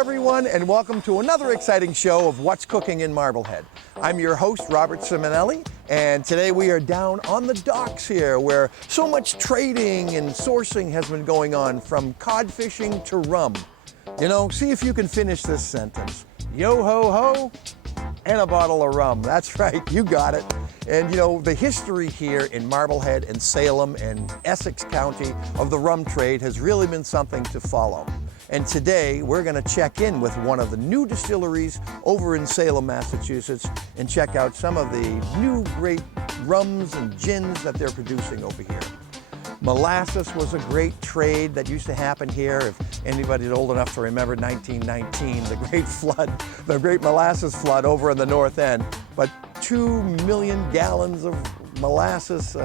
everyone, and welcome to another exciting show of What's Cooking in Marblehead. I'm your host, Robert Simonelli, and today we are down on the docks here where so much trading and sourcing has been going on, from cod fishing to rum. You know, see if you can finish this sentence. Yo ho ho, and a bottle of rum. That's right, you got it. And you know, the history here in Marblehead and Salem and Essex County of the rum trade has really been something to follow. And today we're going to check in with one of the new distilleries over in Salem, Massachusetts, and check out some of the new great rums and gins that they're producing over here. Molasses was a great trade that used to happen here. If anybody's old enough to remember 1919, the great flood, the great molasses flood over in the North End. But 2 million gallons of molasses.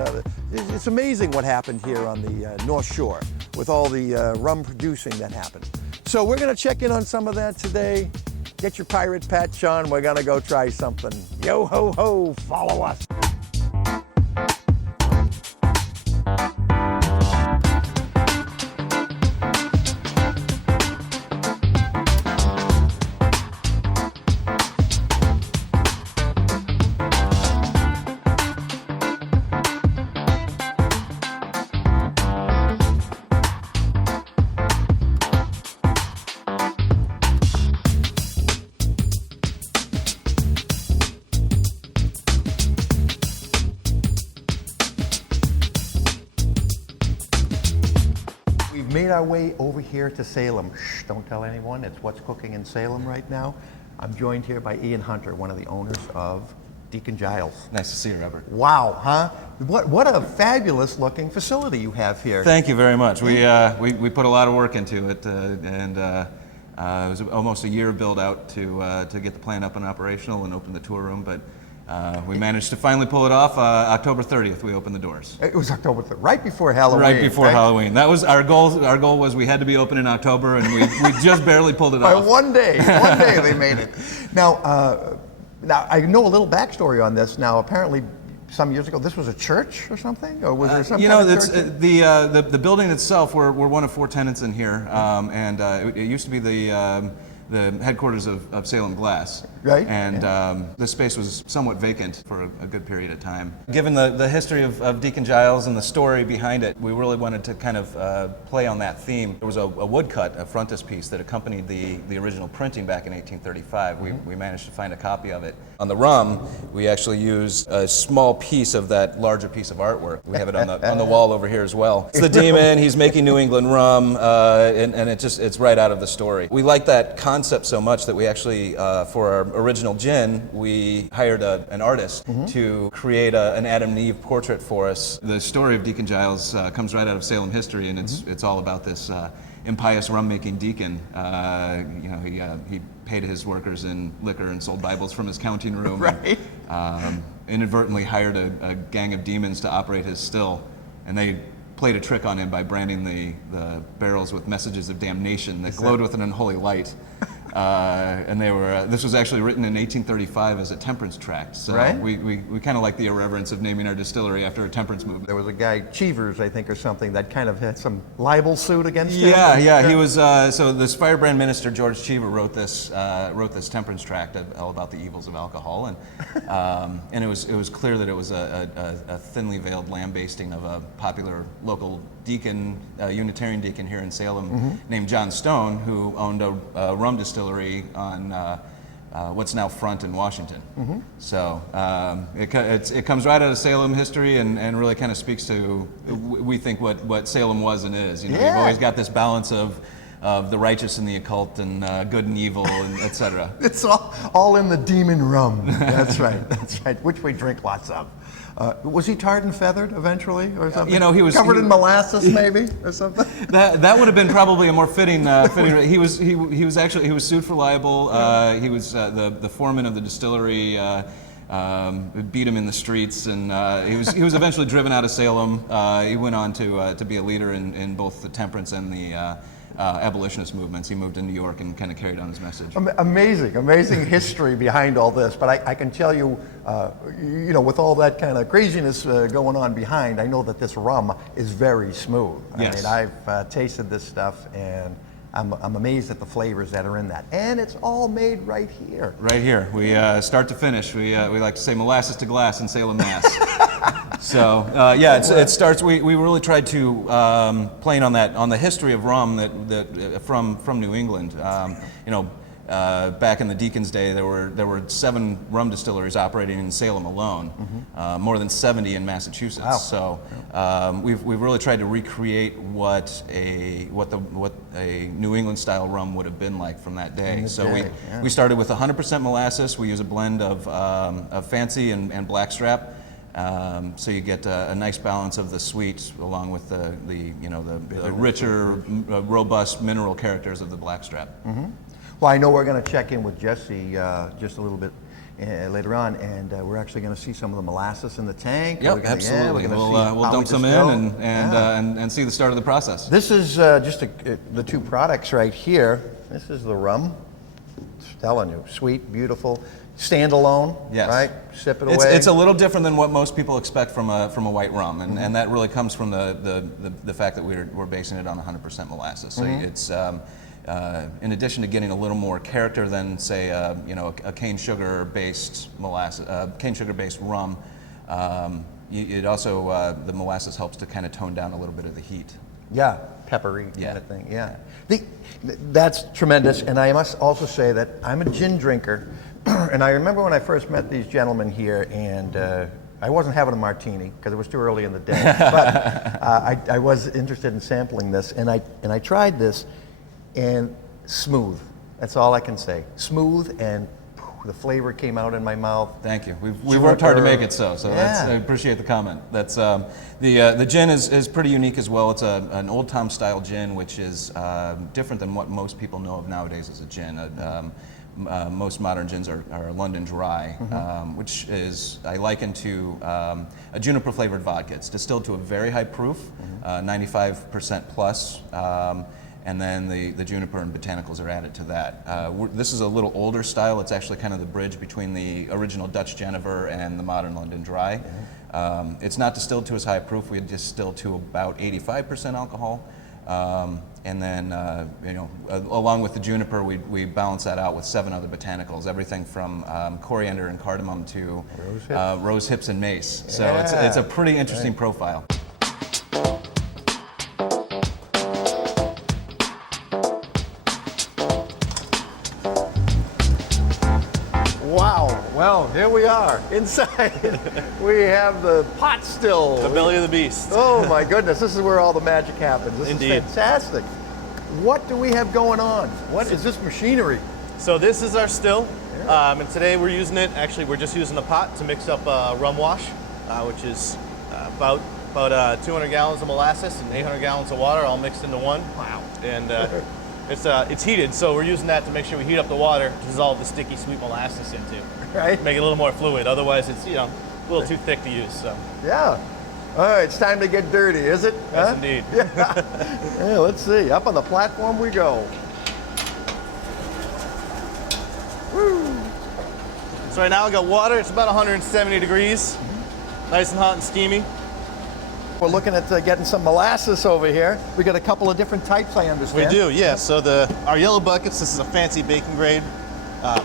It's amazing what happened here on the North Shore with all the rum producing that happened. So we're going to check in on some of that today. Get your pirate patch on. We're going to go try something. Yo ho ho, follow us. Made our way over here to Salem. Shh, don't tell anyone. It's What's Cooking in Salem right now. I'm joined here by Ian Hunter, one of the owners of Deacon Giles. Nice to see you, Robert. Wow, huh? What a fabulous looking facility you have here. Thank you very much. We put a lot of work into it, and it was almost a year build out to get the plant up and operational and open the tour room, but we managed to finally pull it off. October 30th, we opened the doors. It was October 30th, right before Halloween. Right before Halloween. That was our goal. Our goal was we had to be open in October, and we just barely pulled it off. By one day they made it. Now I know a little backstory on this. Now, apparently, some years ago, this was a church or something, or was there some? You know, the building itself. We're one of 4 tenants in here, and it used to be the headquarters of Salem Glass. Right. And this space was somewhat vacant for a good period of time. Given the history of Deacon Giles and the story behind it, we really wanted to kind of play on that theme. There was a woodcut, a frontispiece that accompanied the original printing back in 1835. We managed to find a copy of it. On the rum, we actually used a small piece of that larger piece of artwork. We have it on the wall over here as well. It's the demon, he's making New England rum, and it's right out of the story. We like that concept so much that we actually, for our original gin, we hired an artist to create an Adam and Eve portrait for us. The story of Deacon Giles comes right out of Salem history, and it's all about this impious rum-making deacon. He paid his workers in liquor and sold Bibles from his counting room. Right. And, inadvertently hired a gang of demons to operate his still, and they played a trick on him by branding the barrels with messages of damnation that glowed with an unholy light. And they were. This was actually written in 1835 as a temperance tract. So right. we kind of like the irreverence of naming our distillery after a temperance movement. There was a guy, Cheevers, I think, or something, that kind of had some libel suit against him. Yeah. He was. So this firebrand minister George Cheever wrote this temperance tract all about the evils of alcohol, and it was clear that it was a thinly veiled lambasting of a popular local deacon, Unitarian deacon here in Salem, named John Stone, who owned a rum distillery on what's now Front in Washington. So it comes right out of Salem history and really kind of speaks to, we think, what Salem was and is. You know, Yeah. We've always got this balance of the righteous and the occult and good and evil and etc. It's all in the demon rum. That's right. That's right. Which we drink lots of. Was he tarred and feathered eventually, or something? You know, he was covered in molasses, maybe, or something. That would have been probably a more fitting. He was sued for libel. He was the foreman of the distillery. Beat him in the streets, and he was eventually driven out of Salem. He went on to be a leader in both the temperance and the abolitionist movements. He moved to New York and kind of carried on his message. Amazing history behind all this. But I can tell you, with all that kind of craziness going on behind, I know that this rum is very smooth. Yes. I mean, I've tasted this stuff, and I'm amazed at the flavors that are in that. And it's all made right here. Right here. We start to finish. We like to say molasses to glass in Salem, Mass. So yeah, it starts. We really tried to playing on the history of rum that from New England. You know. Back in the Deacon's day, there were 7 rum distilleries operating in Salem alone, more than 70 in Massachusetts. Wow. So we've really tried to recreate what a New England style rum would have been like from that day. So we started with 100% molasses. We use a blend of fancy and blackstrap. So you get a nice balance of the sweet along with the richer, robust mineral characters of the blackstrap. Well, I know we're going to check in with Jesse just a little bit later on, and we're actually going to see some of the molasses in the tank. Yep, absolutely. We'll dump some in and see the start of the process. This is just the 2 products right here. This is the rum. Just telling you, sweet, beautiful, standalone. Yes. Right. Sip it away. It's a little different than what most people expect from a white rum, and that really comes from the fact that we're basing it on 100% molasses. So it's. In addition to getting a little more character than, say, a cane sugar based rum, it also the molasses helps to kind of tone down a little bit of the heat. Yeah, peppery kind of thing. Yeah, that's tremendous. And I must also say that I'm a gin drinker, and I remember when I first met these gentlemen here, and I wasn't having a martini because it was too early in the day, but I was interested in sampling this, and I tried this. And smooth. That's all I can say. Smooth, and the flavor came out in my mouth. Thank you. We've worked hard to make it so. I appreciate the comment. That's the gin is pretty unique as well. It's an Old Tom style gin, which is different than what most people know of nowadays as a gin. Most modern gins are London Dry, which is I liken to a juniper flavored vodka. It's distilled to a very high proof, 95% plus. And then the juniper and botanicals are added to that. This is a little older style. It's actually kind of the bridge between the original Dutch Genever and the modern London Dry. It's not distilled to as high proof. We distill to about 85% alcohol. And then, along with the juniper, we balance that out with 7 other botanicals, everything from coriander and cardamom to rose hips and mace. So it's a pretty interesting profile. Wow, well, here we are. Inside, we have the pot still. The belly of the beast. Oh my goodness, this is where all the magic happens. This Indeed. is fantastic. What do we have going on? What is this machinery? So this is our still, and today we're using it, actually we're just using the pot to mix up rum wash, which is about 200 gallons of molasses and 800 gallons of water all mixed into one. Wow. And it's heated, so we're using that to make sure we heat up the water to dissolve the sticky sweet molasses into. Right. Make it a little more fluid, otherwise it's a little too thick to use. So. Yeah. All right, it's time to get dirty, is it? Yes, indeed. Yeah, let's see. Up on the platform we go. Woo. So right now I got water, it's about 170 degrees, nice and hot and steamy. We're looking at getting some molasses over here. We got a couple of different types, I understand. We do, yeah. So our yellow buckets, this is a fancy baking grade.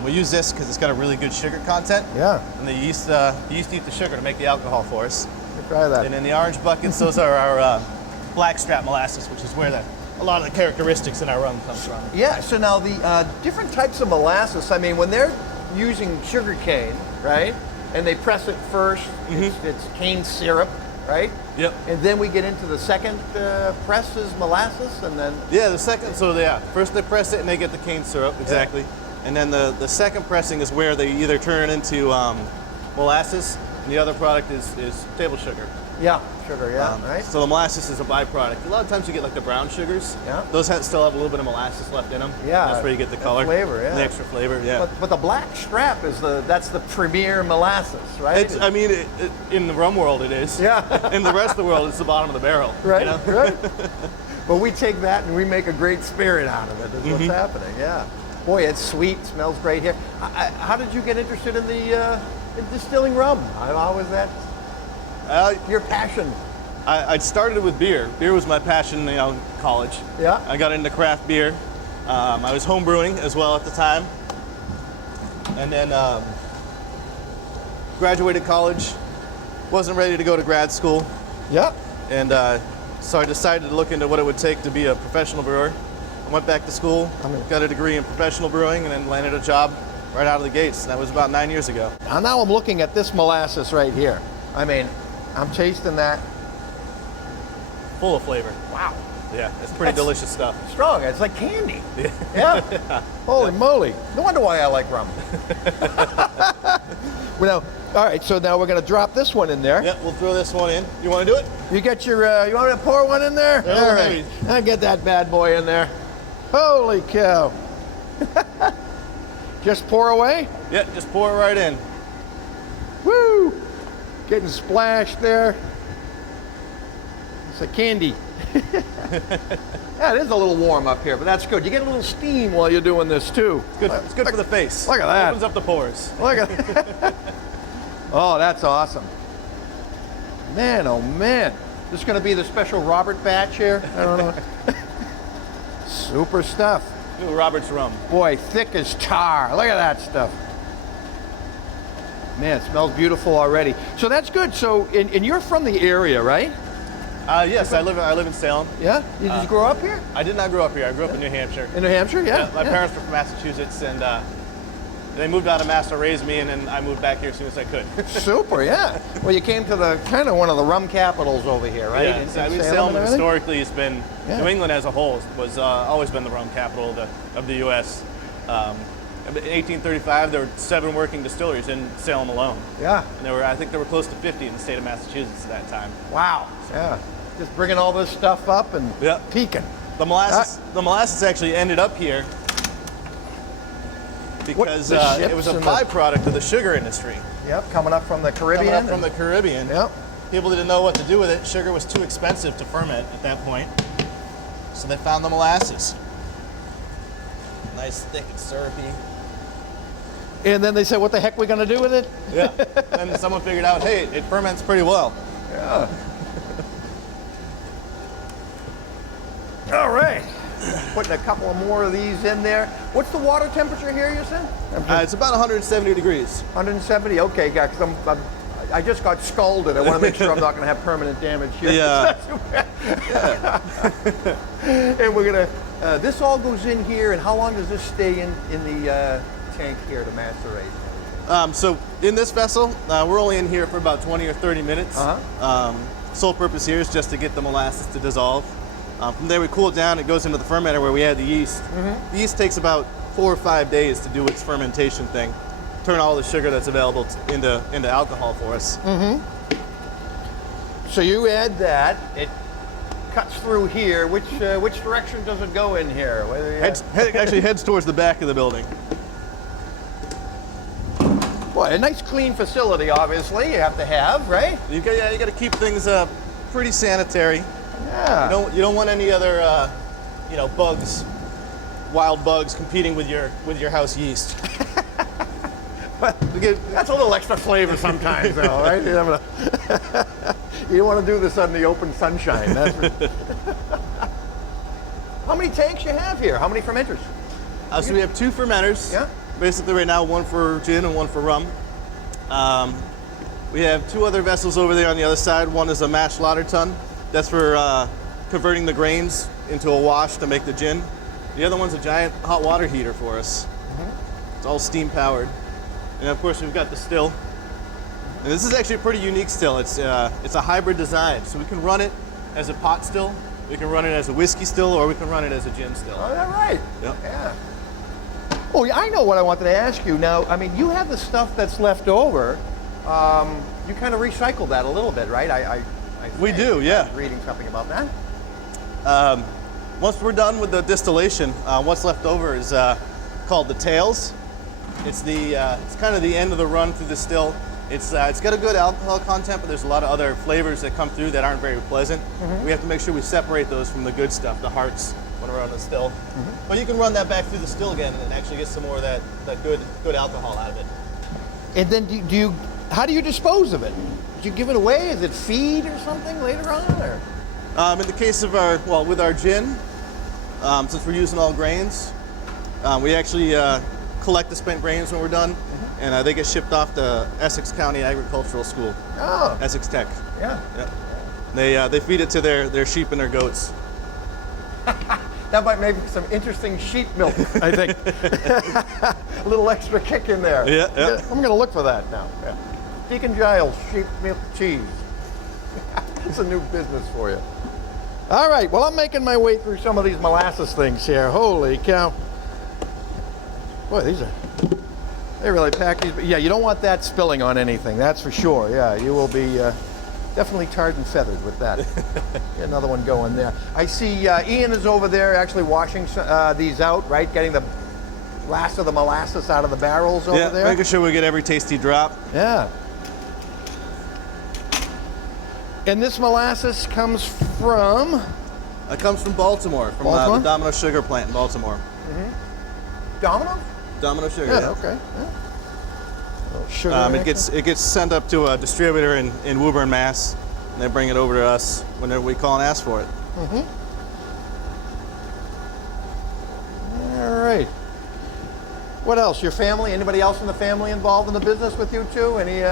We use this because it's got a really good sugar content. Yeah. And the yeast eat the sugar to make the alcohol for us. Let's try that. And in the orange buckets, those are our blackstrap molasses, which is where a lot of the characteristics in our rum comes from. Yeah, so now the different types of molasses, I mean, when they're using sugar cane, right, and they press it first, it's cane syrup, right? Yep. And then we get into the second press is molasses, and then... Yeah, the second, first they press it and they get the cane syrup, exactly. Yeah. And then the second pressing is where they either turn it into molasses, and the other product is table sugar. Yeah, sugar, right? So the molasses is a byproduct. A lot of times you get like the brown sugars. Yeah. Those still have a little bit of molasses left in them. Yeah. That's where you get the color. Flavor, yeah. The extra flavor, yeah. But the black strap is that's the premier molasses, right? In the rum world it is. Yeah. In the rest of the world it's the bottom of the barrel. Right, right. But we take that and we make a great spirit out of it, is what's happening, yeah. Boy, it's sweet, smells great here. How did you get interested in in distilling rum? How was that your passion? I started with beer. Beer was my passion in college. Yeah. I got into craft beer, I was home brewing as well at the time. And then graduated college, wasn't ready to go to grad school. Yep. And so I decided to look into what it would take to be a professional brewer. I went back to school, got a degree in professional brewing, and then landed a job right out of the gates. And that was about 9 years ago. Now I'm looking at this molasses right here. I mean, I'm tasting that. Full of flavor. Wow. Yeah, it's pretty delicious stuff. Strong. It's like candy. Yeah. Holy moly. No wonder why I like rum. Well, all right, so now we're going to drop this one in there. Yep, we'll throw this one in. You want to do it? You get your, you want me to pour one in there? Yeah, all right. maybe. I'll get that bad boy in there. Holy cow. Just pour away? Yeah, just pour it right in. Woo! Getting splashed there. It's a candy. Yeah, it is a little warm up here, but that's good. You get a little steam while you're doing this too. It's good for the face. Look at that. Opens up the pores. Look at that. Oh, that's awesome. Man, oh man. This is going to be the special Robert batch here? I don't know. Super stuff. Ooh, Robert's rum. Boy, thick as tar. Look at that stuff. Man, it smells beautiful already. So that's good. So, and you're from the area, right? Yes, I live in Salem. Yeah? Did you grow up here? I did not grow up here. I grew up in New Hampshire. In New Hampshire, yeah. My parents were from Massachusetts, and they moved out of Mass to raise me, and then I moved back here as soon as I could. Super, yeah. Well, you came to the kind of one of the rum capitals over here, right? Yeah, In I mean, Salem Salem and historically has been, Yeah. New England as a whole was always been the rum capital of the U.S. In 1835, there were 7 working distilleries in Salem alone. Yeah. And I think there were close to 50 in the state of Massachusetts at that time. Wow. Yeah. Just bringing all this stuff up and peaking. The molasses actually ended up here because it was a byproduct of the sugar industry. Yep, coming up from the Caribbean. Coming up from the Caribbean. Yep. People didn't know what to do with it. Sugar was too expensive to ferment at that point. So they found the molasses. Nice, thick, and syrupy. And then they said, what the heck are we going to do with it? Yeah. And someone figured out, hey, it ferments pretty well. Yeah. All right. Putting a couple of more of these in there. What's the water temperature here, you said? It's about 170 degrees. 170? Okay, guys, I just got scalded. I want to make sure I'm not going to have permanent damage here. Yeah. And we're going to, this all goes in here, and how long does this stay in the tank here to macerate? So in this vessel, we're only in here for about 20 or 30 minutes. Sole purpose here is just to get the molasses to dissolve. From there we cool it down, it goes into the fermenter where we add the yeast. The yeast takes about 4 or 5 days to do its fermentation thing. Turn all the sugar that's available into alcohol for us. So you add that, it cuts through here. Which direction does it go in here? Actually heads towards the back of the building. Boy, a nice clean facility, obviously, you have to have, right? You got to keep things pretty sanitary. Yeah. You don't want any other bugs, wild bugs competing with your house yeast. That's a little extra flavor sometimes, though, right? You don't want to do this on the open sunshine. How many tanks you have here? How many fermenters? So we have 2 fermenters. Yeah. Basically right now, 1 for gin and 1 for rum. We have 2 other vessels over there on the other side. One is a mash lauter tun. That's for converting the grains into a wash to make the gin. The other one's a giant hot water heater for us. It's all steam powered. And of course we've got the still. And this is actually a pretty unique still. It's a hybrid design. So we can run it as a pot still, we can run it as a whiskey still, or we can run it as a gin still. Oh, that's right. Yep. Yeah. Oh, yeah, I know what I wanted to ask you. Now, I mean, you have the stuff that's left over. You kind of recycle that a little bit, right? We do, yeah. I was reading something about that. Once we're done with the distillation, what's left over is called the tails. It's kind of the end of the run through the still. It's got a good alcohol content, but there's a lot of other flavors that come through that aren't very pleasant. We have to make sure we separate those from the good stuff, the hearts, when we're on the still. But you can run that back through the still again and actually get some more of that good alcohol out of it. And then how do you dispose of it? Do you give it away? Is it feed or something later on? Or? In the case of with our gin, since we're using all grains, We actually collect the spent grains when we're done, and they get shipped off to Essex County Agricultural School. Oh, Essex Tech. yeah. Yep. They feed it to their sheep and their goats. That might make some interesting sheep milk, I think. A little extra kick in there. Yeah. I'm going to look for that now. Yeah. Deacon Giles sheep milk cheese. It's a new business for you. All right, well, I'm making my way through some of these molasses things here. Holy cow. Boy, they really pack these. Yeah, you don't want that spilling on anything, that's for sure. Yeah, you will be definitely tarred and feathered with that. Get another one going there. I see Ian is over there actually washing these out, right? Getting the last of the molasses out of the barrels over there. Yeah, making sure we get every tasty drop. Yeah. And this molasses comes from? It comes from Baltimore, from Baltimore? the Domino Sugar plant in Baltimore. Domino? Domino Sugar. Yeah, okay. Yeah. Little sugar It gets sent up to a distributor in Woburn, Mass. And they bring it over to us whenever we call and ask for it. All right. What else? Your family? Anybody else in the family involved in the business with you too? Any?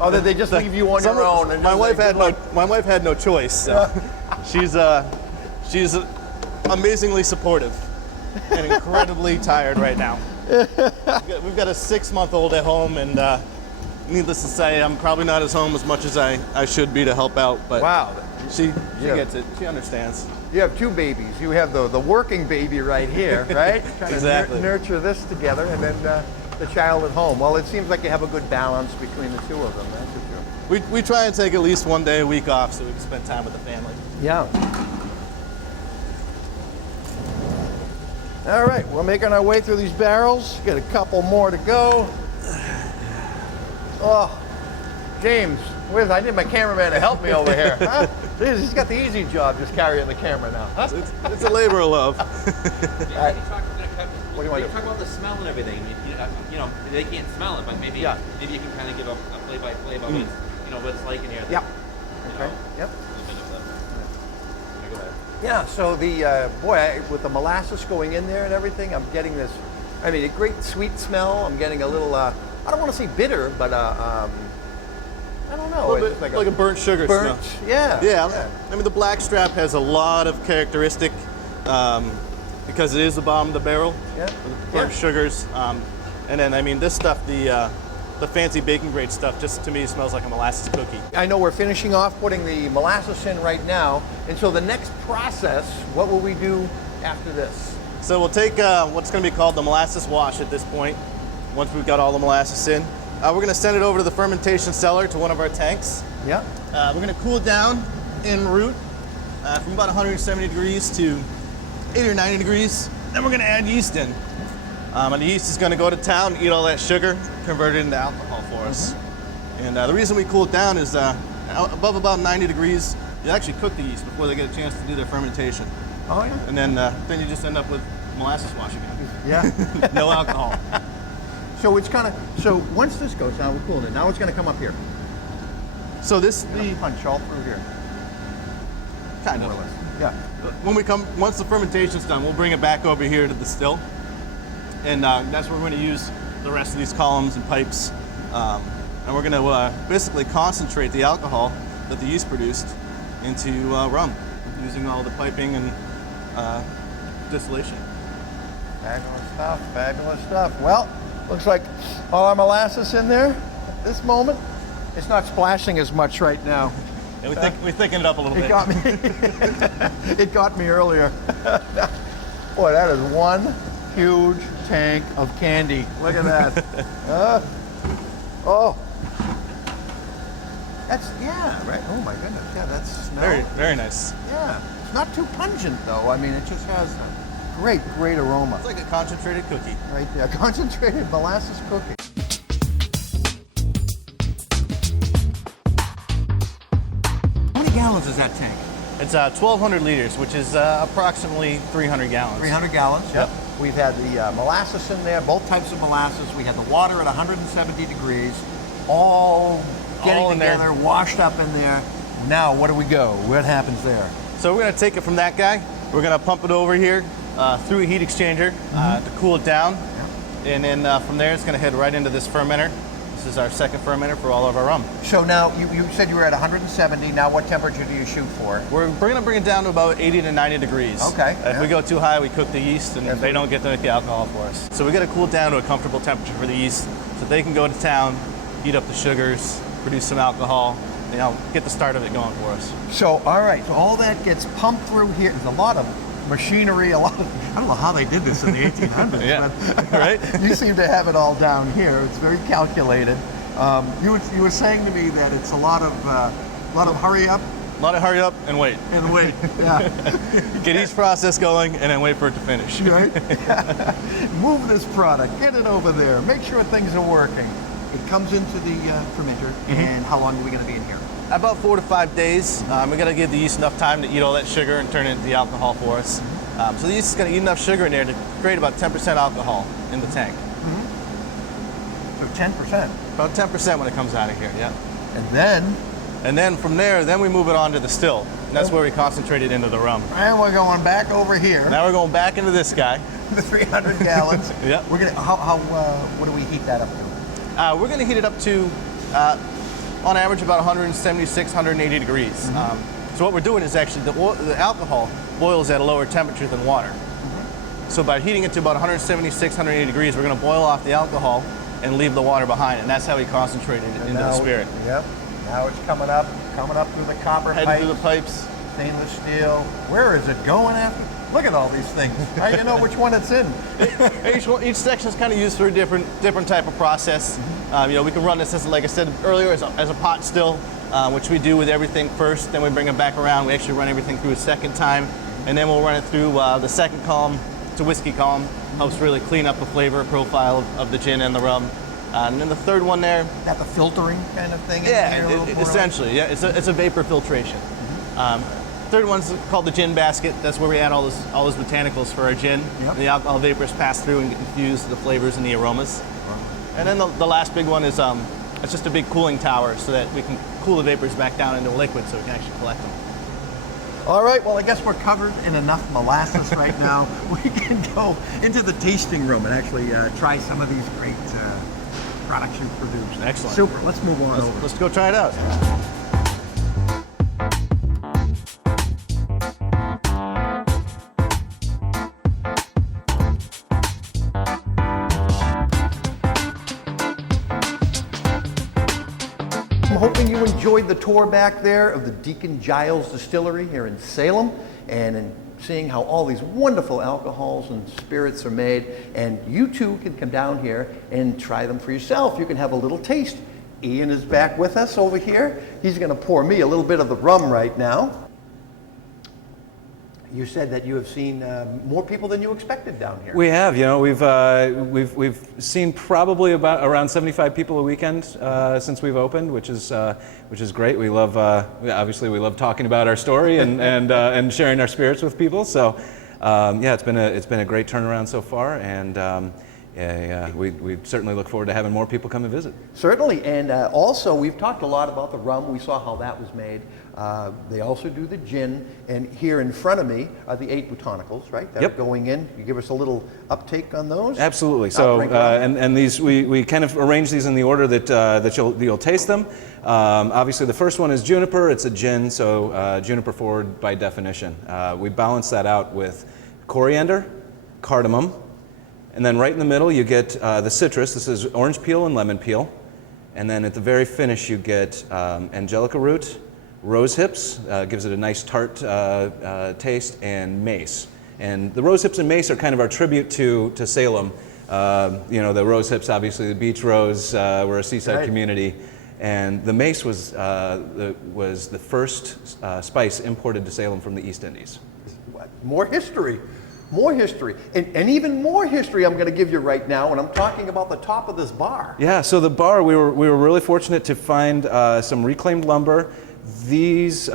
Or did they just leave you on your own? And my wife had no choice. So. She's amazingly supportive and incredibly tired right now. We've got a 6-month-old at home, and needless to say, I'm probably not at home as much as I should be to help out. But wow, she gets it. She understands. You have 2 babies. You have the working baby right here, right? Trying Exactly. to nurture this together, and then the child at home. Well, it seems like you have a good balance between the 2 of them. That's for sure. We try and take at least one day a week off so we can spend time with the family. Yeah. All right, we're making our way through these barrels. Got a couple more to go. Oh, James, I need my cameraman to help me over here. Huh? He's got the easy job, just carrying the camera now. Huh? It's a labor of love. What do you want to do? Talk about the smell and everything. You know, they can't smell it, but maybe you can kind of give a play-by-play about what it's like in here. Yep. Okay. Yep. Yeah, so the, with the molasses going in there and everything, I'm getting this, a great sweet smell. I'm getting a little, I don't want to say bitter, but I don't know. A little bit like a burnt sugar burnt, smell. Yeah. The blackstrap has a lot of characteristic because it is the bottom of the barrel. Yeah. With burnt sugars. And then, this stuff, the fancy baking grade stuff, just to me smells like a molasses cookie. I know we're finishing off putting the molasses in right now, and so the next process, what will we do after this? So we'll take what's going to be called the molasses wash at this point. Once we've got all the molasses in, we're going to send it over to the fermentation cellar to one of our tanks. Yeah. We're going to cool it down en route from about 170 degrees to 80 or 90 degrees. Then we're going to add yeast in. And the yeast is going to go to town, eat all that sugar, convert it into alcohol for us. And the reason we cool it down is above about 90 degrees, you actually cook the yeast before they get a chance to do their fermentation. Oh, yeah. And then you just end up with molasses wash again. Yeah. No alcohol. So it's so once this goes, now we're cooling it, now it's going to come up here. So this, Punch all through here. kind More or of. less. Yeah. Once the fermentation's done, we'll bring it back over here to the still. And that's where we're going to use the rest of these columns and pipes. And we're going to basically concentrate the alcohol that the yeast produced into rum, using all the piping and distillation. Fabulous stuff. Well, looks like all our molasses in there at this moment. It's not splashing as much right now. And we thicken it up a little bit. It got me. It got me earlier. Boy, that is one huge tank of candy. Look at that. Oh. That's, right. Oh my goodness. Yeah, that's Very, very nice. Yeah. It's not too pungent though. It just has a great aroma. It's like a concentrated cookie. Right there. Concentrated molasses cookie. How many gallons is that tank? It's 1,200 liters, which is approximately 300 gallons. 300 gallons, yep. We've had the molasses in there, both types of molasses. We had the water at 170 degrees, all getting together, washed up in there. Now, where do we go? What happens there? So we're going to take it from that guy. We're going to pump it over here through a heat exchanger to cool it down. And then from there, it's going to head right into this fermenter. This is our second fermenter for all of our rum. So now, you said you were at 170. Now what temperature do you shoot for? We're going to bring it down to about 80 to 90 degrees. Okay. If we go too high, we cook the yeast and they don't get to make the alcohol for us. So we got to cool it down to a comfortable temperature for the yeast so they can go to town, heat up the sugars, produce some alcohol, get the start of it going for us. So, all right, so all that gets pumped through here. There's a lot of machinery, I don't know how they did this in the 1800s. Yeah, but right? You seem to have it all down here. It's very calculated. You were saying to me that it's a lot of hurry up. A lot of hurry up and wait. And wait, yeah. Get each process going and then wait for it to finish. Right? Move this product, get it over there, make sure things are working. It comes into the fermenter, and how long are we going to be in here? About 4 to 5 days. We got to give the yeast enough time to eat all that sugar and turn it into the alcohol for us. So the yeast is going to eat enough sugar in there to create about 10% alcohol in the tank. So 10%. About 10% when it comes out of here, yeah. And then from there, then we move it on to the still. And that's where we concentrate it into the rum. And we're going back over here. Now we're going back into this guy. The 300 gallons. Yeah. We're gonna. What do we heat that up to? We're going to heat it up to, on average, about 176, 180 degrees. So what we're doing is actually the alcohol boils at a lower temperature than water. So by heating it to about 176, 180 degrees, we're going to boil off the alcohol and leave the water behind, and that's how we concentrate it into the spirit. Yep. Now it's coming up through the copper Heading pipes. through the pipes. Stainless steel. Where is it going after? Look at all these things. How do you know which one it's in? Each section is kind of used for a different type of process. We can run this, as, like I said earlier, as a pot still, which we do with everything first. Then we bring it back around. We actually run everything through a second time, and then we'll run it through the second column. It's a whiskey column. Helps really clean up the flavor profile of the gin and the rum. And then the third one there. Got the filtering kind of thing. Yeah, essentially. Yeah, it's a vapor filtration. Third one's called the gin basket. That's where we add all those botanicals for our gin. Yep. And the alcohol vapors pass through and get infused the flavors and the aromas. And then the last big one is it's just a big cooling tower so that we can cool the vapors back down into a liquid so we can actually collect them. All right, well, I guess we're covered in enough molasses right now. We can go into the tasting room and actually try some of these great products you've produced. Excellent. Super. Let's move on over. Let's go try it out. I'm hoping you enjoyed the tour back there of the Deacon Giles Distillery here in Salem, and in seeing how all these wonderful alcohols and spirits are made. And you too can come down here and try them for yourself. You can have a little taste. Ian is back with us over here. He's going to pour me a little bit of the rum right now. You said that you have seen more people than you expected down here. We have, we've seen probably around 75 people a weekend since we've opened, which is great. We love, obviously, we love talking about our story and sharing our spirits with people. So, it's been a great turnaround so far, and we certainly look forward to having more people come and visit. Certainly, and also we've talked a lot about the rum. We saw how that was made. They also do the gin, and here in front of me are the 8 botanicals, right? That are going in. You give us a little uptake on those? Absolutely. So, and these we kind of arrange these in the order that you'll taste them. Obviously, the first one is juniper. It's a gin, so juniper forward by definition. We balance that out with coriander, cardamom, and then right in the middle you get the citrus. This is orange peel and lemon peel, and then at the very finish you get angelica root, rose hips, gives it a nice tart taste, and mace. And the rose hips and mace are kind of our tribute to Salem. The rose hips, obviously the beach rose, we're a seaside community, and the mace was the first spice imported to Salem from the East Indies. More history. More history. And even more history I'm going to give you right now, and I'm talking about the top of this bar. Yeah, so the bar, we were really fortunate to find some reclaimed lumber. These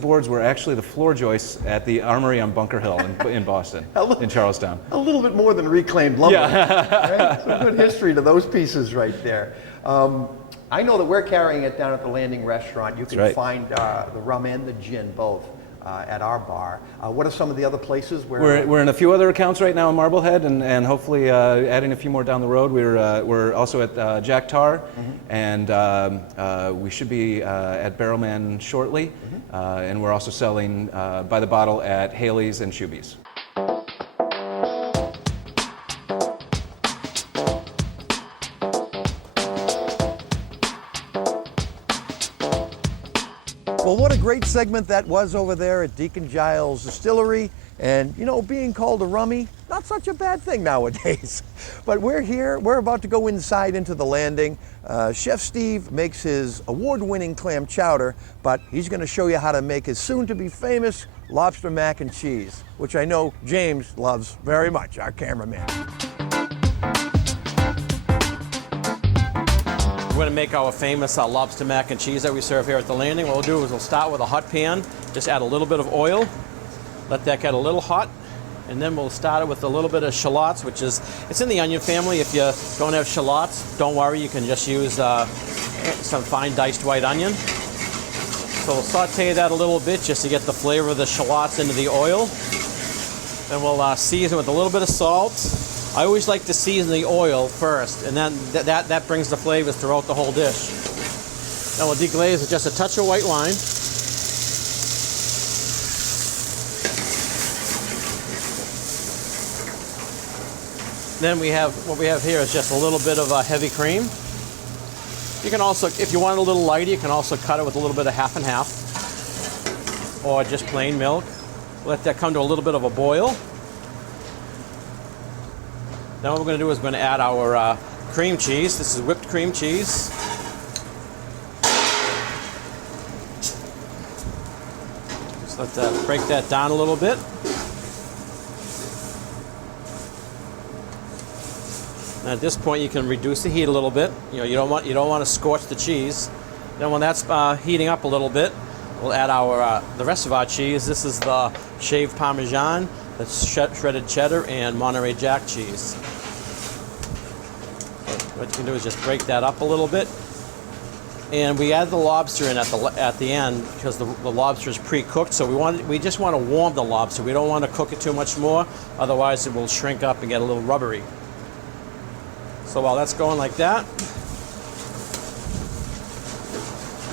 boards were actually the floor joists at the Armory on Bunker Hill in Boston, in Charlestown. A little bit more than reclaimed lumber. Yeah. Right? Some good history to those pieces right there. I know that we're carrying it down at the Landing Restaurant. You can find the rum and the gin both at our bar. What are some of the other places where... We're in a few other accounts right now in Marblehead, and hopefully adding a few more down the road. We're also at Jack Tar, and we should be at Barrelman shortly, and we're also selling by the bottle at Haley's and Shuby's. Well, what a great segment that was over there at Deacon Giles Distillery. And, you know, being called a rummy, not such a bad thing nowadays. But we're here, we're about to go inside into the landing. Chef Steve makes his award-winning clam chowder, but he's going to show you how to make his soon-to-be famous lobster mac and cheese, which I know James loves very much, our cameraman. We're going to make our famous lobster mac and cheese that we serve here at the landing. What we'll do is we'll start with a hot pan, just add a little bit of oil, let that get a little hot, and then we'll start it with a little bit of shallots, which is, it's in the onion family. If you don't have shallots, don't worry, you can just use some fine diced white onion. So we'll saute that a little bit just to get the flavor of the shallots into the oil. Then we'll season with a little bit of salt. I always like to season the oil first, and then that brings the flavors throughout the whole dish. Then we'll deglaze with just a touch of white wine. Then what we have here is just a little bit of heavy cream. You can also, if you want it a little lighter, you can also cut it with a little bit of half and half, or just plain milk. Let that come to a little bit of a boil. Now what we're going to do is we're going to add our cream cheese. This is whipped cream cheese. Just let that break that down a little bit. And at this point, you can reduce the heat a little bit. You know, you don't want to scorch the cheese. Then when that's heating up a little bit, we'll add the rest of our cheese. This is the shaved Parmesan, that's shredded cheddar, and Monterey Jack cheese. What you can do is just break that up a little bit. And we add the lobster in at the end because the lobster is pre-cooked. So we just want to warm the lobster. We don't want to cook it too much more, otherwise it will shrink up and get a little rubbery. So while that's going like that,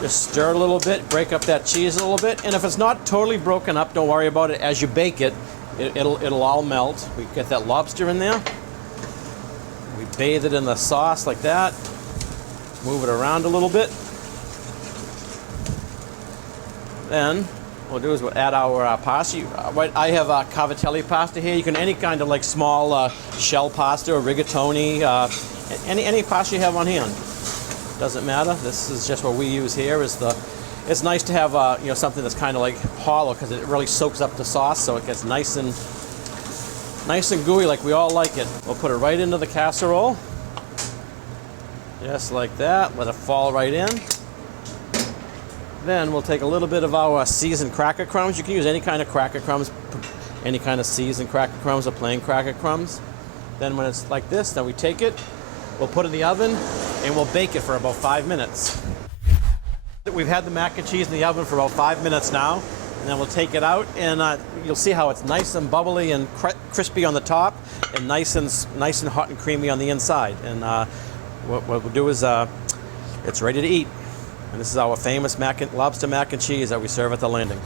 just stir it a little bit, break up that cheese a little bit. And if it's not totally broken up, don't worry about it. As you bake it, it'll all melt. We get that lobster in there. We bathe it in the sauce like that. Move it around a little bit. Then what we'll do is we'll add our pasta. I have cavatelli pasta here. You can any kind of like small shell pasta or rigatoni, any pasta you have on hand. Doesn't matter. This is just what we use here. It's nice to have something that's kind of like hollow because it really soaks up the sauce, so it gets nice and gooey like we all like it. We'll put it right into the casserole. Just like that. Let it fall right in. Then we'll take a little bit of our seasoned cracker crumbs. You can use any kind of cracker crumbs, any kind of seasoned cracker crumbs or plain cracker crumbs. Then when it's like this, then we take it, we'll put it in the oven, and we'll bake it for about 5 minutes. We've had the mac and cheese in the oven for about 5 minutes now, and then we'll take it out, and you'll see how it's nice and bubbly and crispy on the top, and nice and hot and creamy on the inside. And what we'll do is it's ready to eat. And this is our famous lobster mac and cheese that we serve at the landing.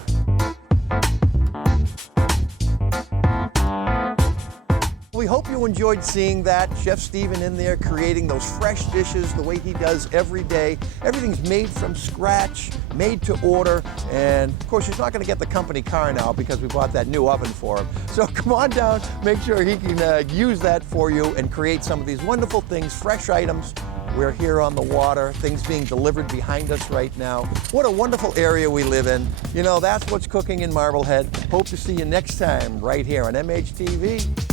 We hope you enjoyed seeing that. Chef Steven in there creating those fresh dishes the way he does every day. Everything's made from scratch, made to order, and of course he's not going to get the company car now because we bought that new oven for him. So come on down, make sure he can use that for you and create some of these wonderful things, fresh items. We're here on the water, things being delivered behind us right now. What a wonderful area we live in. You know, that's what's cooking in Marblehead. Hope to see you next time right here on MHTV.